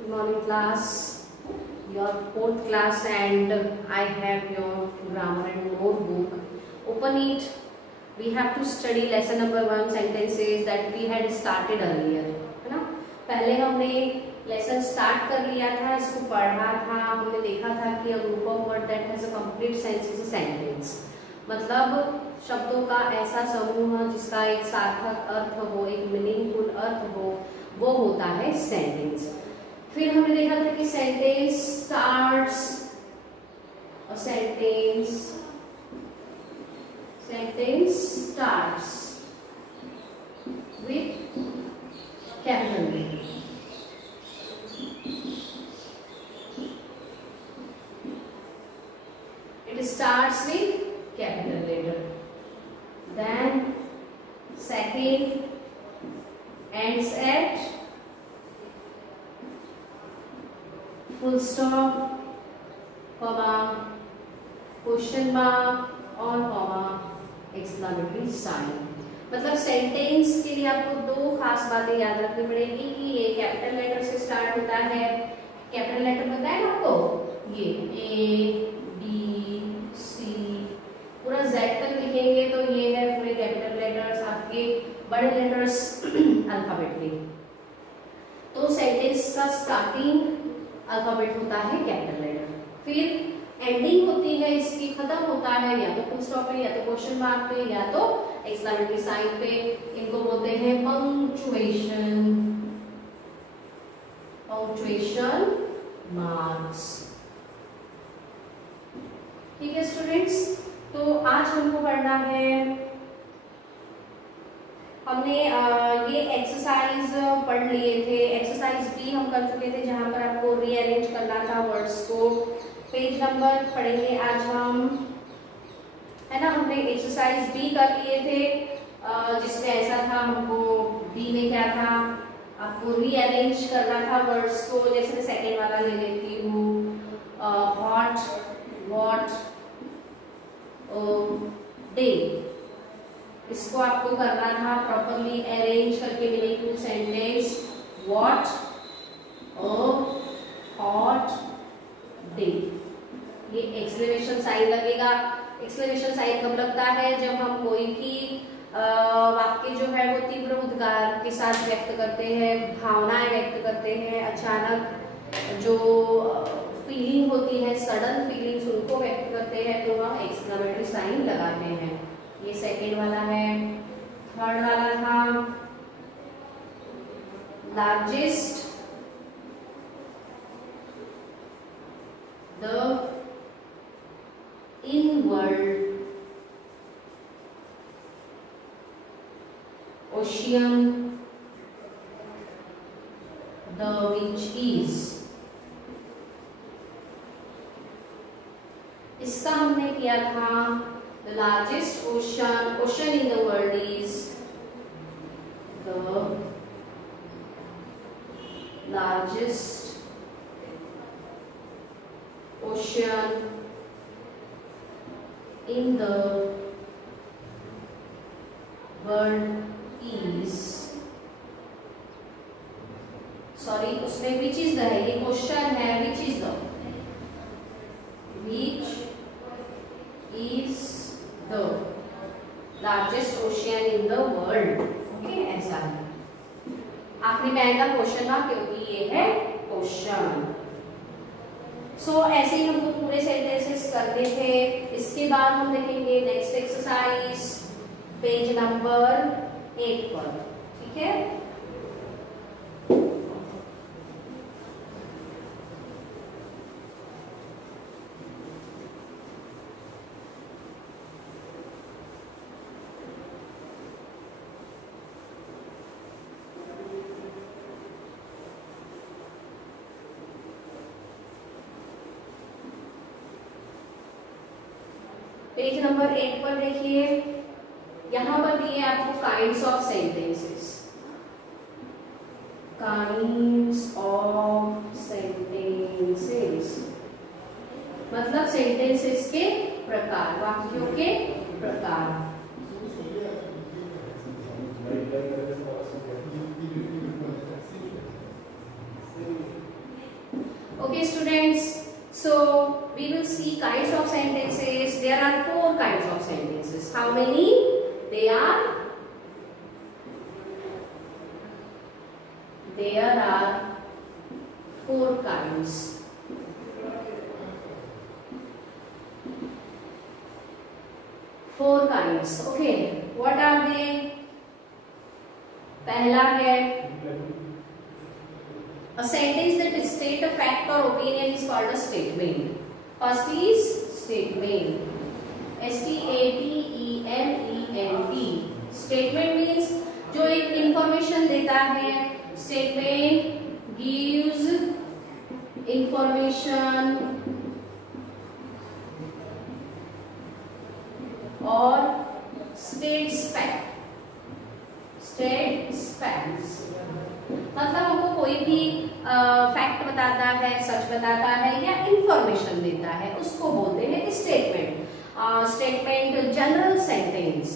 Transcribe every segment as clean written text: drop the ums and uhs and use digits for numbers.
Good morning class, your fourth class, and I have your grammar and notebook. Open it. We have to study lesson number 1 sentences that we had started earlier, है ना। पहले हमने lesson start कर लिया था, इसको पढ़ा था, हमने देखा था कि a group of word that has a complete sense is a sentence। मतलब शब्दों का ऐसा समूह जिसका एक सार्थक अर्थ हो, एक मीनिंगफुल अर्थ हो, वो होता है सेंटेंस। फिर हमने देखा था कि sentence starts with capital letter। It starts with capital letter, then second ends at full stop, comma, question mark और comma, exclamatory sign। मतलब सेंटेंस के लिए आपको दो खास बातें याद रखनी पड़ेगी कि ये कैपिटल लेटर से स्टार्ट होता है। कैपिटल लेटर पता है आपको, ये A B C पूरा Z तक लिखेंगे तो ये है पूरे कैपिटल लेटर्स, आपके बड़े लेटर्स अल्फाबेट के। तो सेंटेंस का स्टार्टिंग अल्फाबेट होता है कैपिटल लेटर, फिर एंडिंग होती है इसकी, खत्म होता है या तो फुल स्टॉप पे, या तो क्वेश्चन मार्क पे, या तो एक्सक्लेमेटरी साइन पे। इनको बोलते हैं पंक्चुएशन मार्क्स। ठीक है स्टूडेंट्स, तो आज हमको पढ़ना है, हमने ये एक्सरसाइज पढ़ लिए थे। एक्सरसाइज बी हम कर चुके थे जहां पर आपको रीअरेंज करना था वर्ड्स को। पेज नंबर पढ़ेंगे आज हम, है ना। हमने एक्सरसाइज बी कर लिए थे जिसमें ऐसा था, हमको बी में क्या था, आपको रीअरेंज करना था वर्ड्स को। जैसे मैं सेकेंड वाला ले लेती हूँ, हॉट, वॉट, डे। इसको आपको करना था प्रॉपरली अरेंज करके meaningful sentence, what hot day. ये एक्सक्लेमेशन साइन लगेगा। एक्सक्लेमेशन साइन कब लगता है, जब हम कोई भी वाक्य जो है वो तीव्र उद्गार के साथ व्यक्त करते हैं, भावनाएं व्यक्त करते हैं, अचानक जो फीलिंग होती है, सडन फीलिंग्स उनको व्यक्त करते हैं, तो हम एक्सक्लेमेटरी साइन लगाते हैं। ये सेकेंड वाला है। थर्ड वाला था largest the inward ocean the which is। इसका हमने किया था the largest ocean in the world is the largest ocean in the world is, sorry उसमें which is the है, ये क्वेश्चन है, which is the largest ocean in the world। Okay, ऐसा है। आखिरी में आएगा क्वेश्चन ना, क्योंकि ये है क्वेश्चन। सो ऐसे ही हमको पूरे सेंटेंसेस करने थे। इसके बाद हम देखेंगे नेक्स्ट एक्सरसाइज पेज नंबर 8 पर। ठीक है, पेज नंबर 8 पर देखिए, यहां पर दिए आपको kinds of sentences. Kinds of sentences मतलब सेंटेंसेस के प्रकार, वाक्यों के प्रकार। Okay, students. So we will see kinds of sentences. There are 4 kinds of sentences. How many? There are 4 kinds. Okay, what are they? पहला है a sentence that state a fact or opinion is called a statement. First is statement. STATEMENT. Statement means जो एक information देता है. Statement gives information or states fact. States facts. मतलब हमको कोई भी फैक्ट बताता है, सच बताता है या इंफॉर्मेशन देता है, उसको बोलते हैं स्टेटमेंट. स्टेटमेंट जनरल सेंटेंस,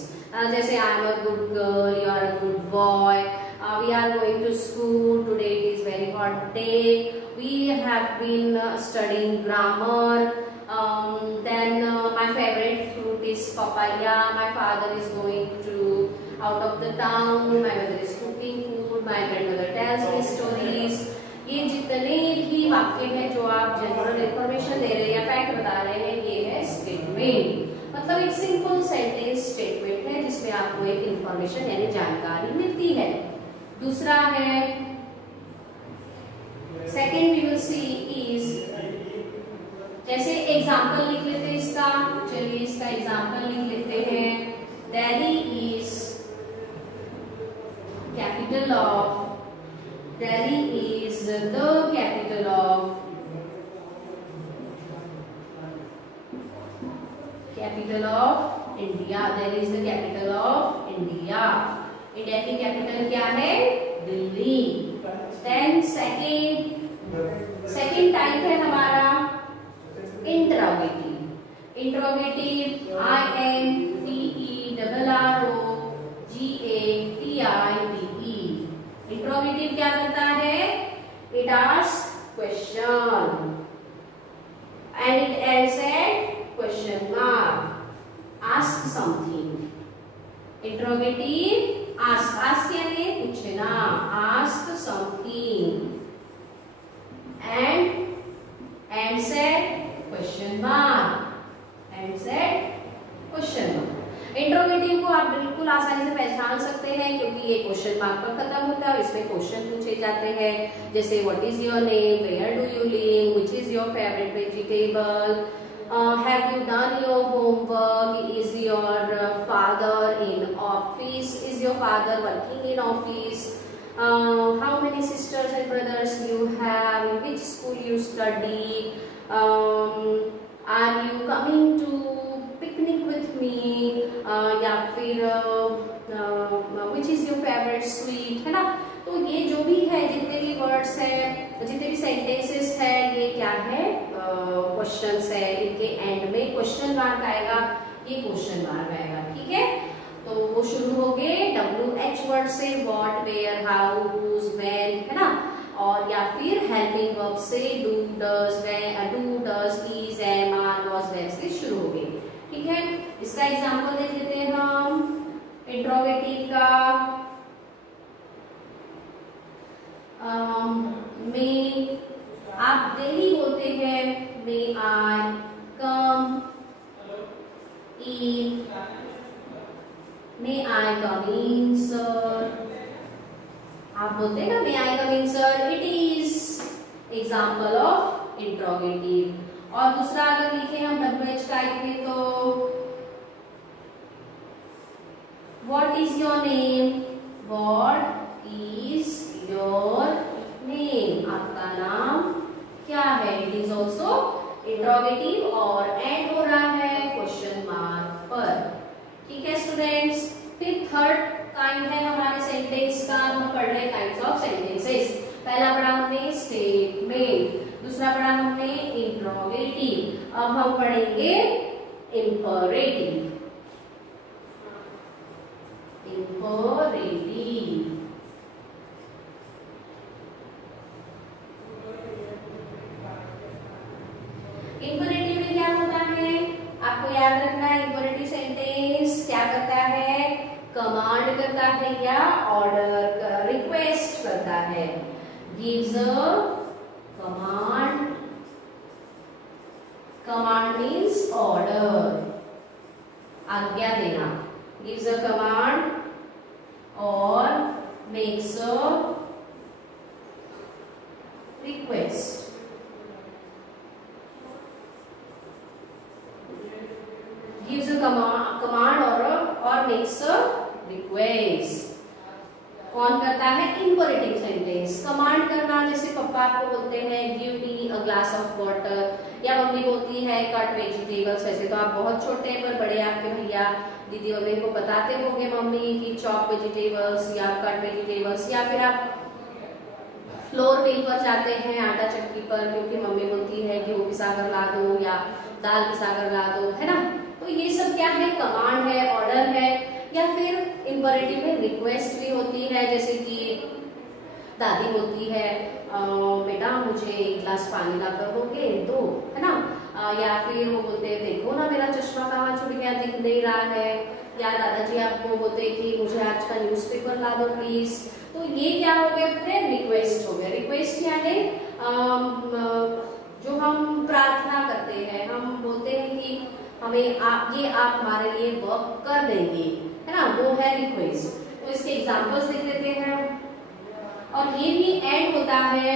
जैसे I am a good girl, you are a good boy, we are going to school, today it is very hot day, we have been studying grammar, then my favourite fruit is papaya, my father is going to out of the town, my mother is cooking food, my grandmother tells me stories. ये जितने भी वाक्य हैं जो आप general information दे रहे हैं या फैक्ट बता रहे हैं, ये है स्टेटमेंट. मतलब एक सिंपल सेंटेंस स्टेटमेंट है जिसमें आपको एक इंफॉर्मेशन यानी जानकारी मिलती है. दूसरा है second we will see is, जैसे एग्जाम्पल लिख लेते हैं इसका. चलिए इसका एग्जाम्पल लिख लेते हैं. Delhi is capital of, Delhi is the capital of India. Delhi is the capital of India. India की कैपिटल क्या है? दिल्ली. देन सेकेंड टाइप है हमारा इंटरोगेटिव. Interrogative INTERROGATIVE. इंटरोगेटिव क्या करता है? It asks question and it ends at question mark. Ask something. Interrogative ask यानी पूछना. Ask something and ends at question mark. Ends at question mark. Interrogative को आप बिल्कुल आसानी से पहचान सकते हैं क्योंकि ये क्वेश्चन मार्क पर खत्म होता है. इसमें क्वेश्चन पूछे जाते हैं जैसे what is your name, where do you live, which is your favourite vegetable, have you done your homework, is your father in office, is your father working in office, how many sisters and brothers you have, in which school you study, are you coming to picnic with me, या फिर which is your favourite sweet, है ना. तो ये जो भी है, जितने भी वर्ड्स हैं, जितने भी सेंटेंसेस है, ये क्या है? क्वेश्चंस है. इनके एंड में क्वेश्चन मार्क आएगा, ये क्वेश्चन मार्क आएगा. ठीक है, तो वो शुरू हो गए WH वर्ड से, what, where, how, whose, when, है ना. और या फिर हेल्पिंग वर्ब से do, does, is, am, are, was, were से शुरू हो गए. ठीक है, इसका एग्जांपल देख लेते हैं हम इंट्रोगेटिव का. मे आप दिल्ली बोलते हैं, मे I come in, may I come in sir. आप बोलते हैं ना may I come in sir. It is example of interrogative. और दूसरा अगर लिखे हम WH टाइप में तो what is your name, what is your name, आपका नाम क्या है. इट इज ऑल्सो इंट्रोगेटिव और एंड हो रहा है क्वेश्चन मार्क पर. ठीक है स्टूडेंट्स. फिर थर्ड काइंड है हमारे सेंटेंस का. हम पढ़ रहे काइंड्स ऑफ सेंटेंसेस. पहला पढ़ा हमने स्टेटमेंट, दूसरा पढ़ा हमने इंट्रोगेटिव. अब हम पढ़ेंगे इंपरेटिव. या ऑर्डर रिक्वेस्ट करता है। Gives a command, command means order, आज्ञा देना। गिव्स अ कमांड और makes a request. Gives a command और मेक्स अ रिक्वेस्ट। कौन करता है? Imperative sentence. कमांड करना, जैसे पापा आपको बोलते हैं give me a glass of water, या मम्मी बोलती है कट वेजिटेबल्स। वैसे तो आप बहुत छोटे हैं, पर बड़े आपके भैया दीदी वगैरह को बताते होंगे मम्मी की चॉप वेजिटेबल्स या कट वेजिटेबल्स। या फिर आप फ्लोर मिल पर जाते हैं आटा चक्की पर, क्योंकि मम्मी बोलती है कि वो पिसा कर ला दो या दाल पिसा कर ला दो, है ना। तो ये सब क्या है? कमांड है, ऑर्डर है। या फिर इंपरेटिव में रिक्वेस्ट भी होती है, जैसे कि दादी बोलती है बेटा मुझे एक गिलास पानी ला कर दोगे दो, है ना। या फिर वो बोलते हैं देखो ना मेरा चश्मा कहाँ छूट गया, दिख नहीं रहा है। या दादाजी आपको बोलते हैं कि मुझे आज का न्यूज़पेपर ला दो प्लीज। तो ये क्या हो गया? फिर रिक्वेस्ट हो गया। रिक्वेस्ट यानी जो हम प्रार्थना करते हैं, हम बोलते हैं कि हमें आप हमारे लिए वर्क कर देंगे, है ना, वो है रिक्वेस्ट। तो इसके एग्जांपल्स देख लेते हैं। और ये भी एंड होता है,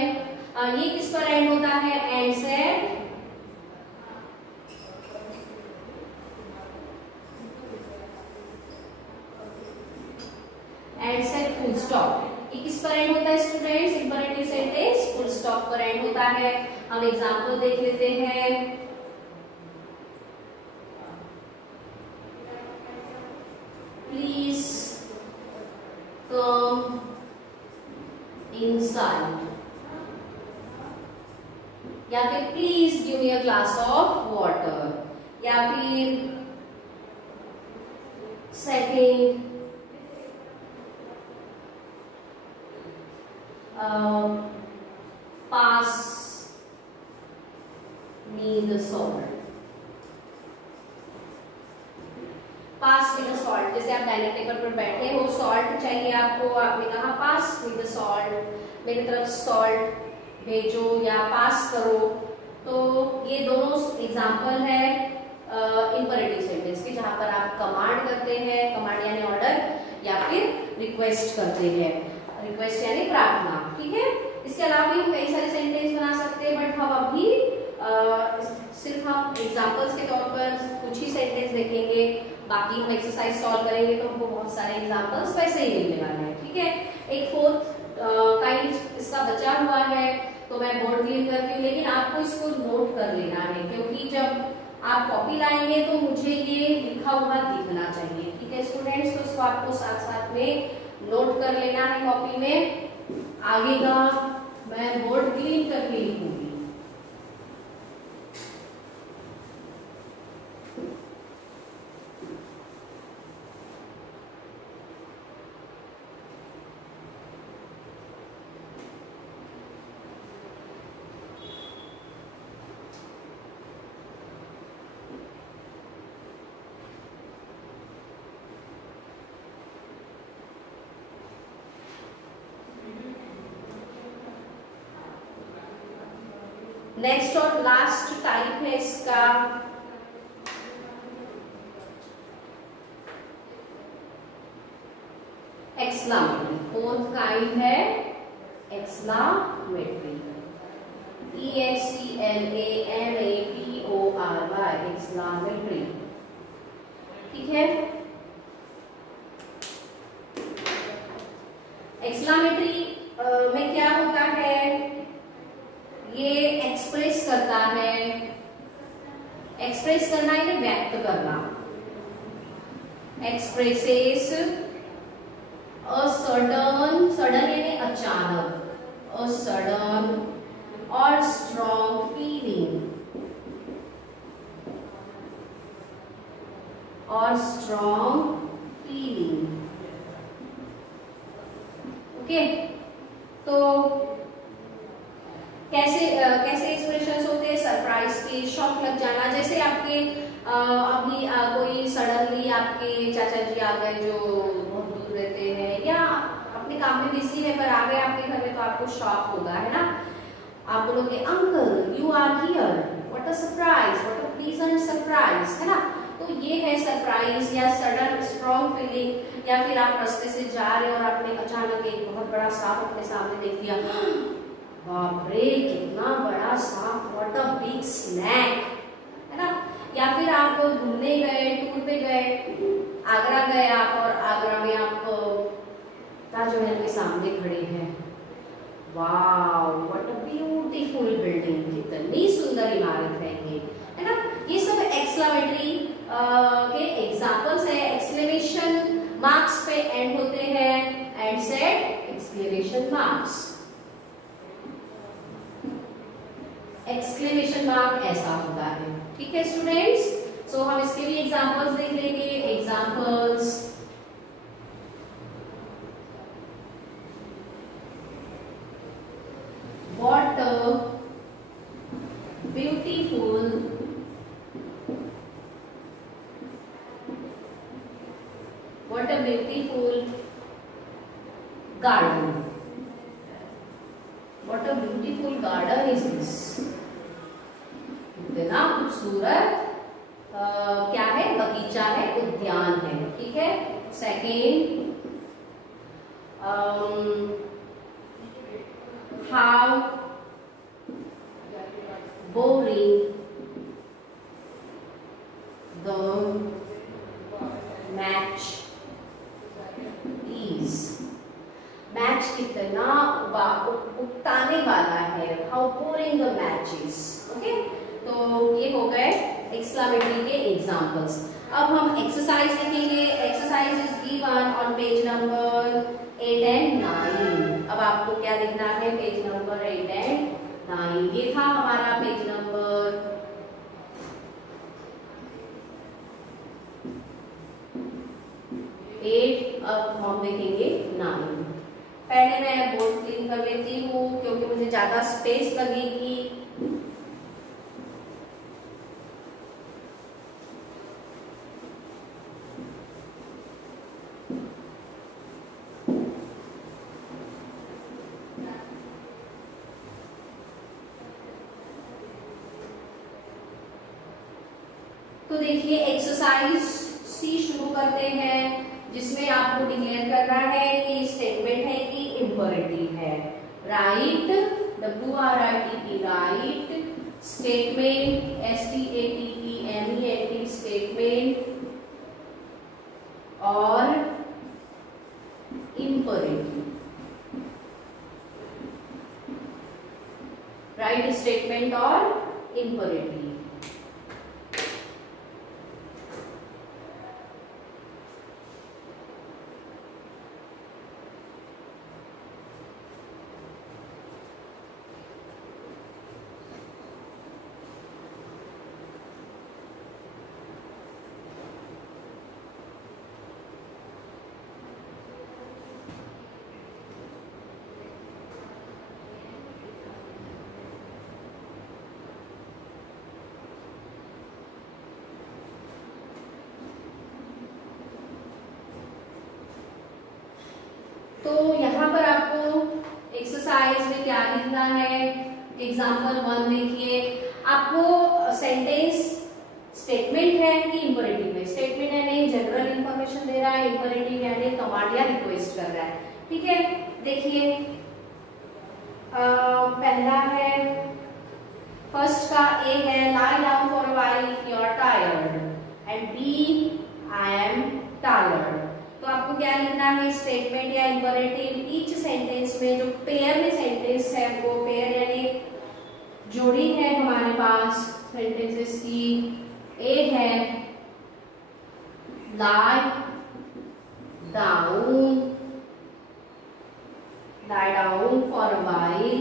ये किस पर एंड होता है? And said, and said full stop. ये किस पर एंड होता है students? Imperative sentence full stop पर एंड होता है। हम एग्जांपल देख लेते हैं। प्लीज कम इनसाइड, या फिर please give me a glass of water, या फिर second pass me the salt. Pass me the salt, जैसे आप डाइनिंग टेबल पर बैठे हो, सॉल्ट चाहिए आपको, आपने कहा पास मी द सॉल्ट, मेरी तरफ सॉल्ट भेजो या पास करो। तो ये दोनों एग्जाम्पल है इंपरेटिव सेंटेंस के, जहां पर आप कमांड करते हैं, कमांड यानी ऑर्डर, या फिर रिक्वेस्ट करते हैं, रिक्वेस्ट यानी प्रार्थना। ठीक है। इसके अलावा भी हम कई सारे सेंटेंस बना सकते हैं, बट हम अभी सिर्फ हम एग्जाम्पल्स के तौर पर कुछ ही सेंटेंस देखेंगे। बाकी हम एक्सरसाइज सॉल्व करेंगे तो हमको बहुत सारे एग्जाम्पल्स वैसे ही मिलने वाले हैं। ठीक है। एक फोर्थ काइंड इसका बचा हुआ है, तो मैं बोर्ड क्लीन करती हूँ, लेकिन आपको इसको नोट कर लेना है, क्योंकि जब आप कॉपी लाएंगे तो मुझे ये लिखा हुआ दिखना चाहिए। ठीक है स्टूडेंट्स, तो इसको आपको साथ साथ में नोट कर लेना है कॉपी में। आगे का मैं बोर्ड क्लीन करके लिखूंगी। नेक्स्ट और लास्ट टाइप है इसका एक्सक्लामेटरी। फोर्थ काइंड है एक्सक्लामेटरी, EXCLAMATORY, एक्सक्लामेटरी। ठीक है। एक्सक्लामेटरी में क्या होता है? ये एक्सप्रेस करता है, एक्सप्रेस करना यानी व्यक्त करना। एक्सप्रेसेस अ सडन, सडन यानी अचानक, अ सडन और स्ट्रॉन्ग फीलिंग, और स्ट्रॉन्ग फीलिंग। ओके, तो कैसे कैसे एक्सप्रेशंस होते हैं? सरप्राइज के, शॉक लग जाना, जैसे आपके अभी कोई सडनली आपके चाचा जी आ गए जो बहुत दूर रहते हैं, या अपने काम में बिजी है पर आ गए आपके घर में तो आपको शॉक होगा, है ना। आप बोलोगे uncle you are here, what a surprise, what a pleasant surprise, है ना। तो ये है सरप्राइज या सडन स्ट्रॉन्ग फीलिंग। या फिर आप रास्ते से जा रहे हो और आपने अचानक एक बहुत बड़ा सांप अपने सामने देख लिया, बाप रे कितना बड़ा सांप, व्हाट अ बिग स्नैक, है ना। या फिर आप घूमने गए, टूर पे गए, आगरा गए आप और आगरा में आप ताजमहल के सामने खड़े हैं, wow what a beautiful building, कितनी सुंदर इमारत है ये, है ना। ये सब एक्सक्लेमेटरी के एग्जांपल्स है। एक्सक्लेमेशन मार्क्स पे एंड होते हैं, and set exclamation marks. Exclamation mark ऐसा होता है, ठीक है स्टूडेंट्स। सो हम इसके भी एग्जांपल्स देख लेंगे। Examples, what a beautiful garden, what a beautiful garden is this, इतना खूबसूरत क्या है, बगीचा है, उद्यान है, ठीक है। Second, how boring the match is, match कितना उकताने वाला है, how boring the match is, okay. तो ये हो गए एक्सक्लेमेटरी के एग्जांपल्स। अब हम एक्सरसाइज लिखेंगे। Exercise is given on page number 8 and 9। अब आपको क्या लिखना है, पेज नंबर 8 एंड 9। ये था हमारा पेज नंबर 8। अब हम देखेंगे 9। पहले मैं बोर्ड क्लीन कर लेती हूँ क्योंकि मुझे ज्यादा स्पेस लगेगी। तो देखिए एक्सरसाइज सी शुरू करते हैं, जिसमें आपको डिक्लेयर करना है कि स्टेटमेंट है कि इंपेरेटिव है। Right, WRITE, right statement, STATEMENT statement और इंपेरेटिव। राइट स्टेटमेंट और इंपेरेटिव। तो यहाँ पर आपको एक्सरसाइज में क्या लिखना है। एग्जाम्पल 1 देखिए, आपको सेंटेंस स्टेटमेंट है कि इंपेरेटिव है। स्टेटमेंट यानी जनरल इंफॉर्मेशन दे रहा है, इंपेरेटिव यानी कमांड या रिक्वेस्ट कर रहा है, ठीक है। देखिए पहला है, फर्स्ट का ए है, lie down for a while if you are tired, and B I am tired. तो आपको क्या लिखना है, स्टेटमेंट या इंपेरेटिव। ईच सेंटेंस में जो पेयर में सेंटेंस है, वो पेयर यानी जोड़ी है हमारे पास सेंटेंसेस की। ए है lie down for a while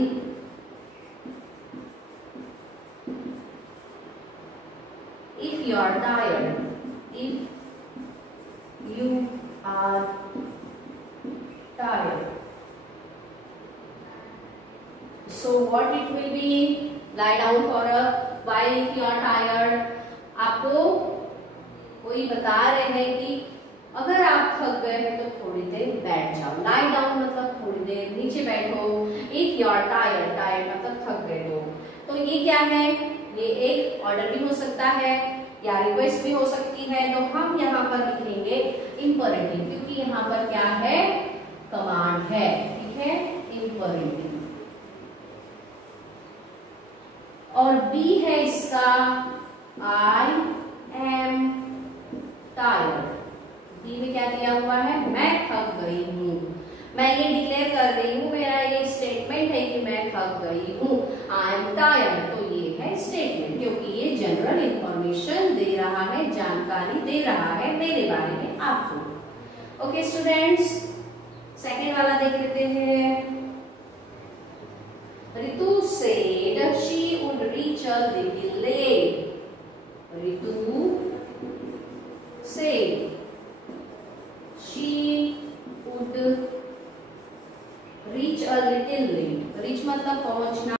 if you are tired, if you are tired. So what it will be, lie down for a while if you are tired. आपको कोई बता रहे हैं कि अगर आप थक गए हैं तो थोड़ी देर बैठ जाओ। लाई डाउन मतलब थोड़ी देर नीचे बैठो। If you are tired, tired मतलब थक गए हो। तो ये क्या है, ये एक ऑर्डर भी हो सकता है या रिक्वेस्ट भी हो सकती है। तो हम यहाँ पर लिखेंगे इंपरेटिव, क्योंकि यहाँ पर क्या है, कमांड है, ठीक है, इंपरेटिव। और बी है इसका आई एम टायर्ड। बी में क्या दिया हुआ है, मैं थक गई हूँ। मैं ये डिक्लेयर कर रही हूँ, मेरा ये स्टेटमेंट है कि मैं थक गई हूँ, आई एम टायर्ड। तो ये है स्टेटमेंट, क्योंकि ये जनरल इंफॉर्मेशन दे रहा है, जानकारी दे रहा है मेरे बारे में आपको। ओके स्टूडेंट्स, सेकेंड वाला देख लेते हैं। Ritu said she would reach a little late. Ritu said she would reach a little late. Reach मतलब पहुंचना,